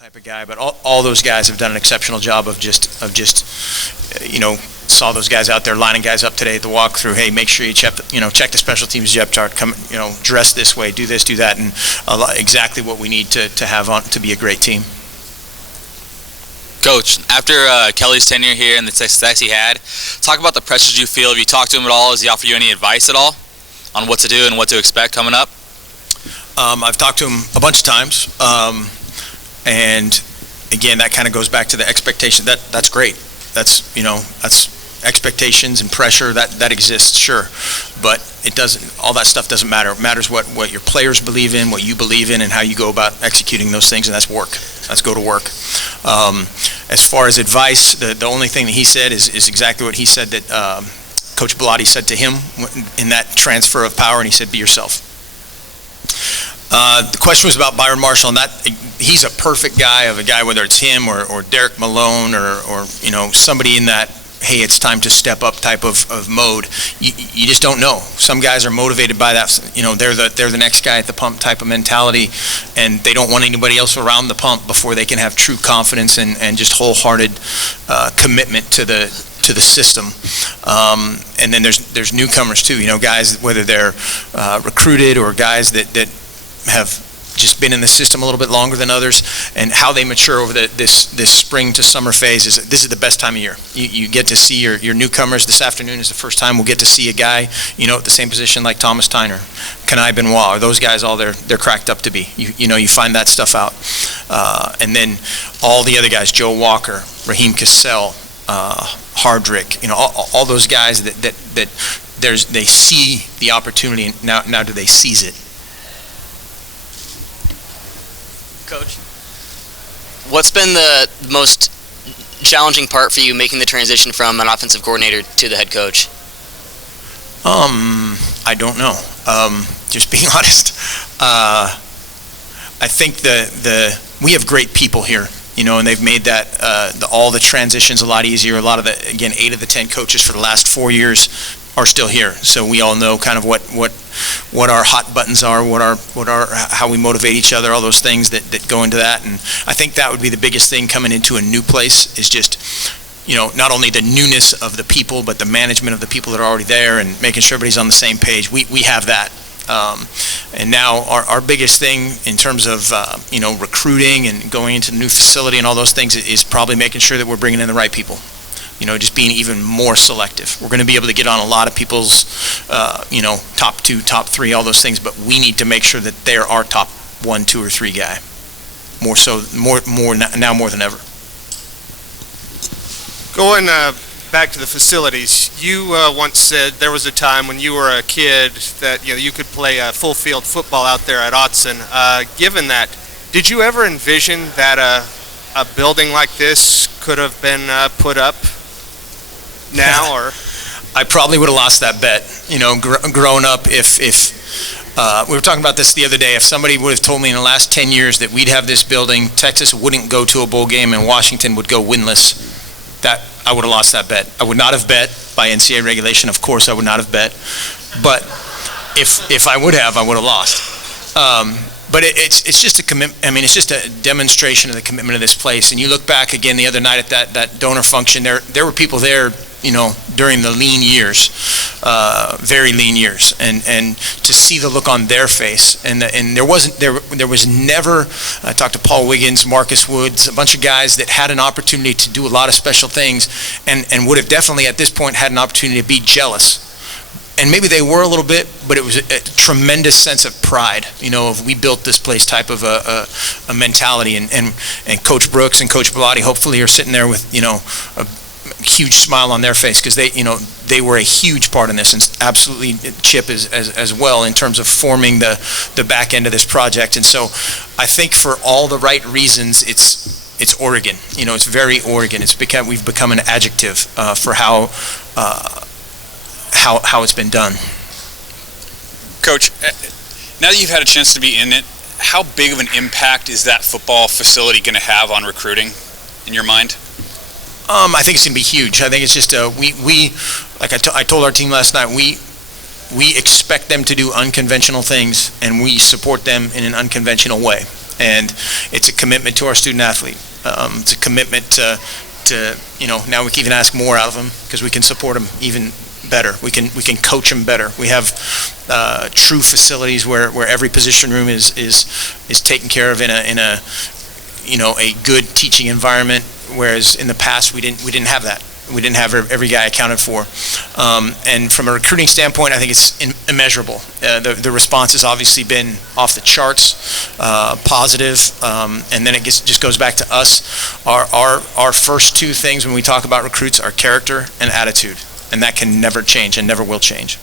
type of guy, but all those guys have done an exceptional job of just saw those guys out there lining guys up today at the walkthrough. Hey, make sure you check the special teams depth chart. Come, dress this way, do this, do that, and exactly what we need to have on to be a great team. Coach, after Kelly's tenure here and the success he had, talk about the pressures you feel. Have you talked to him at all? Has he offered you any advice at all on what to do and what to expect coming up? I've talked to him a bunch of times, and again, that kind of goes back to the expectation. That's great. That's expectations and pressure that exists, sure, but it doesn't. All that stuff doesn't matter. It matters what your players believe in, what you believe in, and how you go about executing those things, and that's work. Let's go to work. As far as advice, the only thing that he said is exactly what he said that Coach Bellotti said to him in that transfer of power, and he said, "Be yourself." The question was about Byron Marshall, and that he's a perfect guy whether it's him or Derek Malone or somebody in that, hey, it's time to step up type of mode. You just don't know. Some guys are motivated by that. They're the next guy at the pump type of mentality, and they don't want anybody else around the pump before they can have true confidence and just wholehearted commitment to the system. And then there's newcomers too. Guys, whether they're recruited or guys that have just been in the system a little bit longer than others, and how they mature over this spring to summer phase. This is the best time of year. You get to see your newcomers. This afternoon is the first time we'll get to see a guy, at the same position like Thomas Tyner, Kanai Benoit, or those guys, all they're cracked up to be. You find that stuff out. And then all the other guys, Joe Walker, Raheem Cassell, Hardrick, all those guys that they see the opportunity, and now do they seize it? Coach, what's been the most challenging part for you making the transition from an offensive coordinator to the head coach? I don't know. Just being honest. I think we have great people here, and they've made that all the transitions a lot easier. A lot of 8 of the 10 coaches for the last 4 years are still here, so we all know kind of what our hot buttons are, how we motivate each other, all those things that go into that. And I think that would be the biggest thing coming into a new place, is just not only the newness of the people, but the management of the people that are already there, and making sure everybody's on the same page. We have that. And now our biggest thing in terms of recruiting and going into the new facility and all those things is probably making sure that we're bringing in the right people. Just being even more selective. We're going to be able to get on a lot of people's, top 2, top 3, all those things, but we need to make sure that they're our top 1, 2, or 3 guy. More so, more now more than ever. Going back to the facilities, you once said there was a time when you were a kid that you could play full field football out there at Autzen. Given that, did you ever envision that a building like this could have been put up now? Or I probably would have lost that bet. Growing up, if we were talking about this the other day, if somebody would have told me in the last 10 years that we'd have this building, Texas wouldn't go to a bowl game, and Washington would go winless, that I would have lost that bet. I would not have bet by NCAA regulation. Of course, I would not have bet. But if I would have, I would have lost. But it's just a commitment. I mean, it's just a demonstration of the commitment of this place. And you look back again the other night at that donor function. There were people there, during the lean years, very lean years, and to see the look on their face. And there was never. I talked to Paul Wiggins, Marcus Woods, a bunch of guys that had an opportunity to do a lot of special things, and would have definitely at this point had an opportunity to be jealous. And maybe they were a little bit, but it was a tremendous sense of pride, of we built this place type of a mentality. And Coach Brooks and Coach Bellotti hopefully are sitting there with, a huge smile on their face, because they were a huge part in this, and absolutely Chip as well in terms of forming the back end of this project. And so I think for all the right reasons, it's Oregon. It's very Oregon. We've become an adjective for how it's been done. Coach, now that you've had a chance to be in it, how big of an impact is that football facility going to have on recruiting in your mind? I think it's going to be huge. I think it's just I told our team last night, we expect them to do unconventional things, and we support them in an unconventional way. And it's a commitment to our student athlete. It's a commitment to now we can even ask more out of them because we can support them even better. We can coach them better. We have true facilities where every position room is taken care of in a good teaching environment, whereas in the past we didn't have that. We didn't have every guy accounted for. And from a recruiting standpoint, I think it's immeasurable. The response has obviously been off the charts, positive, and then it just goes back to us. Our first two things when we talk about recruits are character and attitude, and that can never change and never will change.